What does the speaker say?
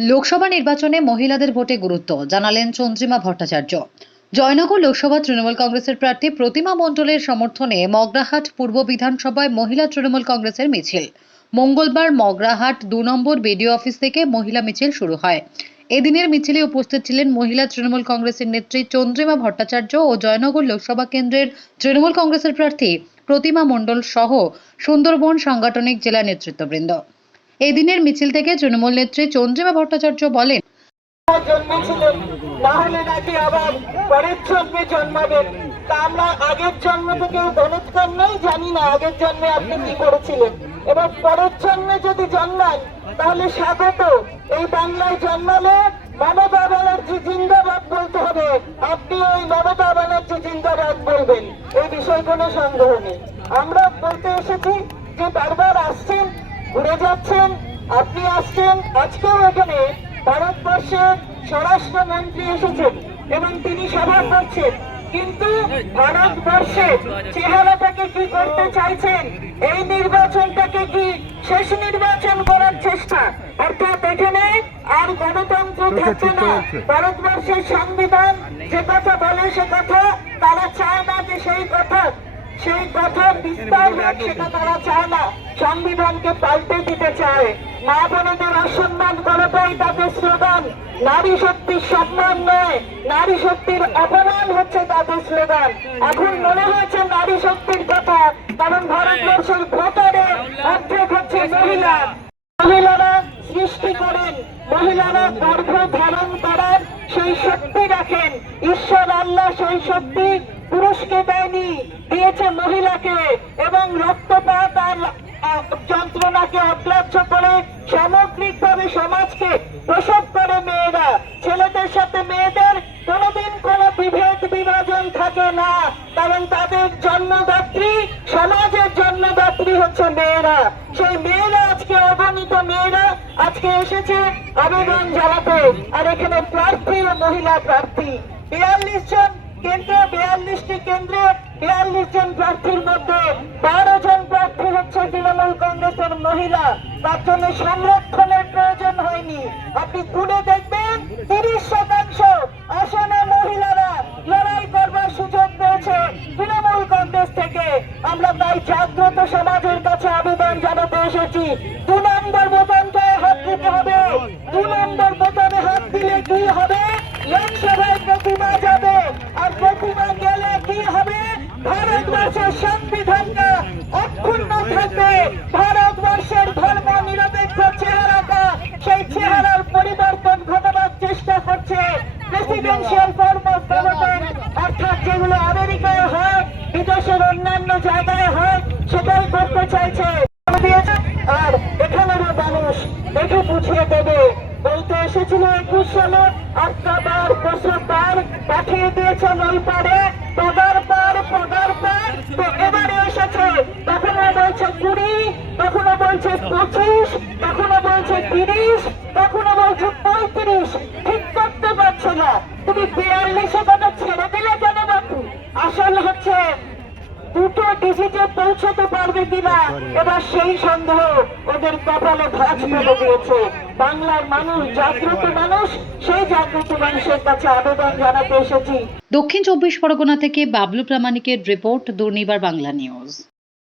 লোকসভা নির্বাচনে মহিলাদের ভোটে গুরুত্ব, জানালেন চন্দ্রিমা ভট্টাচার্য। জয়নগর লোকসভা তৃণমূল কংগ্রেসের প্রার্থী প্রতিমা মণ্ডলের সমর্থনে মগরাহাট পূর্ব বিধানসভায় মহিলা তৃণমূল কংগ্রেসের মিছিল। মঙ্গলবার মগরাহাট দু নম্বর বিডিও অফিস থেকে মহিলা মিছিল শুরু হয়। এদিনের মিছিলে উপস্থিত ছিলেন মহিলা তৃণমূল কংগ্রেসের নেত্রী চন্দ্রিমা ভট্টাচার্য ও জয়নগর লোকসভা কেন্দ্রের তৃণমূল কংগ্রেসের প্রার্থী প্রতিমা মণ্ডল সহ সুন্দরবন সাংগঠনিক জেলা নেতৃত্ববৃন্দ। এদিনের মিছিল থেকে তৃণমূল নেত্রী চন্দ্রিমা ভট্টাচার্য বলেন, তাহলে নাকি আবার পরের জন্মে জন্মাবেন তা আমরা আগের জন্ম থেকে গণিতকার নেই, জানি না আগের জন্মে আপনি কি করেছিলেন। এবার পরের জন্মে যদি জন্মান তাহলে স্বাগত। এই বাংলায় জন্মালে মমতা ব্যানার্জি জিন্দাবাদ বলতে হবে। আপনি ওই মমতা ব্যানার্জি জিন্দাবাদ বলবেন। এই বিষয়ে কোনো সন্দেহ নেই। আমরা বলতে এসেছি যে বারবার আসছেন ঘুরে যাচ্ছেন আপনি আসছেন আজকেও এখানে ভারতবর্ষের স্বরাষ্ট্রমন্ত্রী এসেছেন এবং তিনি সভা করছেন। কিন্তু ভারতবর্ষের চেহারাটাকে কি করতে চাইছেন? এই নির্বাচনটাকে কি শেষ নির্বাচন করার চেষ্টা? অর্থাৎ এখানে আর গণতন্ত্র থাকছে না। ভারতবর্ষের সংবিধান যে কথা বলে সে কথা তারা চায় না যে সেই কথা সেই কথা বিস্তার হোক সেটা তারা চায় না। সংবিধানকে পাল্টে দিতে চায়। মা বোনদের অসম্মান করাটাই তাদের স্লোগান। নারী শক্তির সম্মান নয়। নারী শক্তির অপমান হচ্ছে তাদের স্লোগান। এখন মনে হয়েছে নারী শক্তির কথা কারণ ভারতবর্ষের ভোটারের অর্ধেক হচ্ছে মহিলা। মহিলারা সৃষ্টি করেন। মহিলারা গর্ভ ধারণ করার সেই শক্তি রাখেন। ঈশ্বর আল্লাহ সেই শক্তি পুরুষকে দেয়নি, দিয়েছে মহিলাকে এবং রক্তপাত আর যন্ত্রণাকে অগ্রাহ্য করে সামগ্রিকভাবে সমাজকে প্রসব করে মেয়েরা। ছেলেদের সাথে মেয়েদের কোনোদিন কোনো বিভেদ, বিভাজন থাকে না, কারণ তাদের জন্মদাত্রী, সমাজের জন্মদাত্রী হচ্ছে মেয়েরা। আজকে এসেছে আবেদন জানাতে, আর এখানে প্রার্থী ও মহিলা প্রার্থী। বিয়াল্লিশ জন কেন্দ্রে, বিয়াল্লিশটি কেন্দ্রে, বিয়াল্লিশ জন প্রার্থীর মধ্যে বারো জন প্রার্থী হচ্ছে তৃণমূল কংগ্রেসের মহিলা। তার জন্য সংরক্ষণের প্রয়োজন হয়নি। আপনি ঘুরে দেখবেন, তিরিশ শতাংশ আসনে মহিলারা লড়াই করবার সুযোগ পেয়েছে তৃণমূল কংগ্রেস থেকে। আমরা তাই জাগ্রত সমাজের কাছে আবেদন জানাতে এসেছি। দু নম্বর হাত হবে। দু নম্বর বোতামে হাত দিলে কি হবে? লোকসভায় প্রতিমা যাবে। আর প্রতিমা গেলে কি হবে? ভারতবর্ষের সংবিধানটা অক্ষুণ্ণ থাকবে। ভারতবর্ষের ধর্ম নিরপেক্ষ চেহারাটা সেই চেহারার পরিবর্তন ঘটাবার চেষ্টা করছে প্রেসিডেন্সিয়াল ফর্ম অফ গভর্নমেন্ট অর্থাৎ যেগুলো আমেরিকায় হয়, বিদেশের অন্যান্য জায়গায় হয়, সেটাই করতে চাইছে। আর দেখে বুঝিয়ে দেবে। বলতে এসেছিল একুশ সালে বছর বার পাঠিয়ে দিয়েছে পারে পগার পার পগার পার। তো এবারে এসেছে। কখনো বলছে কুড়ি কখনো বলছে পঁচিশ কখনো বলছে তিরিশ কখনো বলছে পঁয়ত্রিশ। ঠিক করতে পারছে না। তুমি বিয়াল্লিশে কথা ছেড়ে দিলে কেন বাপু আসল হচ্ছে দুটো ডিজিটে পৌঁছতে পারবে কিনা? এবার সেই সন্দেহ ওদের কপালে ভাজ ফেলে দিয়েছে। বাংলার মানুষ, জাগ্রত মানুষ, সেই জাগ্রত মানুষের কাছে আবেদন জানাতে এসেছি। দক্ষিণ চব্বিশ পরগনা থেকে বাবলু প্রামাণিকের রিপোর্ট, দুর্নিবার বাংলা নিউজ।